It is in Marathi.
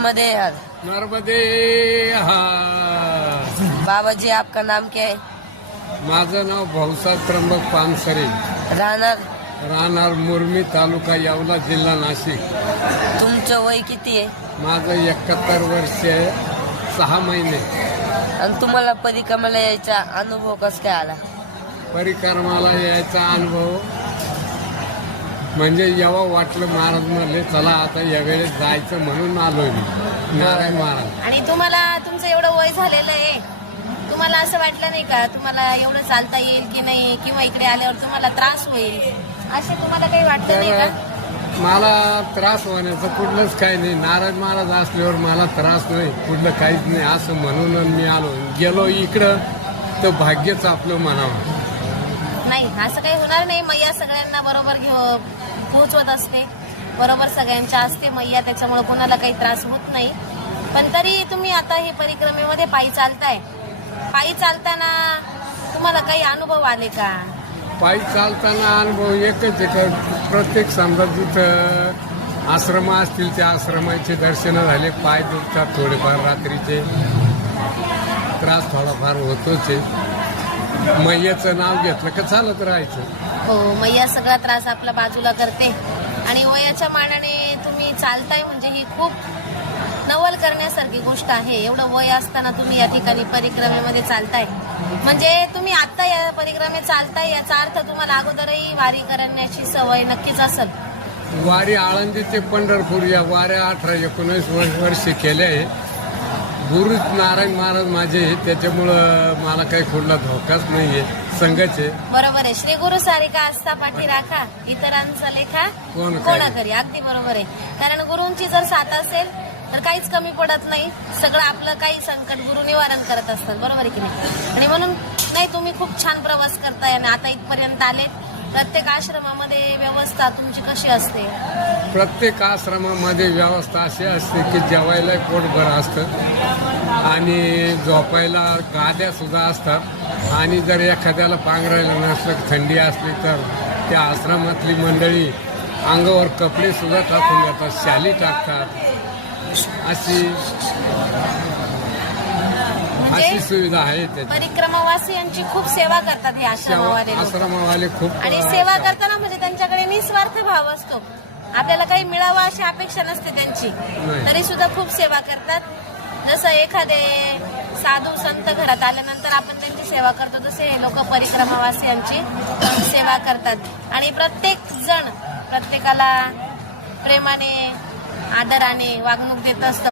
नर्मदे हर। नर्मदे हर। बाबा जी आपका नाम क्या है? माझं नाव भाऊसाहेब त्र्यंबक पानसरे, राहणार मुरमी, तालुका येवला, जिल्हा नाशिक. तुमचं वय किती आहे? माझं 71 वर्ष आहे, 6 महिने. आणि तुम्हाला परिक्रमाला यायचा अनुभव कसा काय आला? परिक्रमाला यायचा अनुभव म्हणजे जेव्हा वाटलं महाराज म्हणले चला आता या वेळेस जायचं म्हणून आलोय मी. नारायण महाराज. आणि तुम्हाला तुमचं एवढं वय झालेलं आहे, तुम्हाला असं वाटलं नाही का तुम्हाला एवढं चालता येईल की नाही, किंवा इकडे आल्यावर तुम्हाला त्रास होईल असे तुम्हाला काही वाटतं नाही का? मला त्रास होण्याचं कुठलंच काही नाही. नारायण महाराज असल्यावर मला त्रास नाही, कुठलं काहीच नाही असं म्हणून मी आलो. गेलो इकडं तर भाग्यच आपलं म्हणावं. नाही असं काही होणार नाही. मैया सगळ्यांना बरोबर पोहोचवत असते, बरोबर सगळ्यांच्या असते मैया, त्याच्यामुळे कोणाला काही त्रास होत नाही. पण तरी तुम्ही आता हे परिक्रमेमध्ये पायी चालताय, पायी चालताना तुम्हाला काही अनुभव आले का? पायी चालताना अनुभव एकच आहे का प्रत्येक समजा जिथं आश्रम असतील त्या आश्रमाचे दर्शन झाले, पाय दुखतात थोडेफार, रात्रीचे त्रास थोडाफार होतोच आहे. मैयाचं नाव घेतलं का चालत राहायचं. हो, मैया सगळा त्रास आपला बाजूला करते. आणि वयाच्या मानाने तुम्ही चालताय म्हणजे ही खूप नवल करण्यासारखी गोष्ट आहे. एवढं वय असताना तुम्ही या ठिकाणी परिक्रमेमध्ये चालताय म्हणजे तुम्ही आता या परिक्रमेत चालताय, याचा अर्थ तुम्हाला अगोदरही वारी करण्याची सवय नक्कीच असेल. वारी आळंदी ते पंढरपूर या वाऱ्या 18-19 वर्ष केल्या आहे. गुरुच नारायण महाराज माझे आहे, त्याच्यामुळं मला काही कुठला धोकाच नाहीये, संघच आहे. बरोबर आहे. श्री गुरु सारिका असता पाठी राखा, इतरांचा लेखा कोणा करी. अगदी बरोबर आहे. कारण गुरूंची जर साथ असेल तर काहीच कमी पडत नाही. सगळं आपलं काही संकट गुरु निवारण करत असतात. बरोबर आहे की नाही? आणि म्हणून नाही, तुम्ही खूप छान प्रवास करताय आणि आता इथपर्यंत आले. प्रत्येक आश्रमामध्ये व्यवस्था तुमची कशी असते? प्रत्येक आश्रमामध्ये व्यवस्था अशी असते की जेवायला पोटभर असतं आणि झोपायला गाद्या सुद्धा असतात. आणि जर एखाद्याला पांघरायला नसलं, थंडी असली तर त्या आश्रमातली मंडळी अंगावर कपडे सुद्धा टाकून देतात, शाली टाकतात. अशी सुविधा आहे. परिक्रमावासियांची खूप सेवा करतात हे आश्रमवाले खूप. आणि सेवा करताना म्हणजे त्यांच्याकडे निस्वार्थ भाव असतो. आपल्याला काही मिळावं अशी अपेक्षा नसते त्यांची, तरी सुद्धा खूप सेवा करतात. जसं एखादे साधू संत घरात आल्यानंतर आपण त्यांची सेवा करतो, तसे हे लोक परिक्रमावासियांची सेवा करतात. आणि प्रत्येक जण प्रत्येकाला प्रेमाने, आदराने वागणूक देत असतं.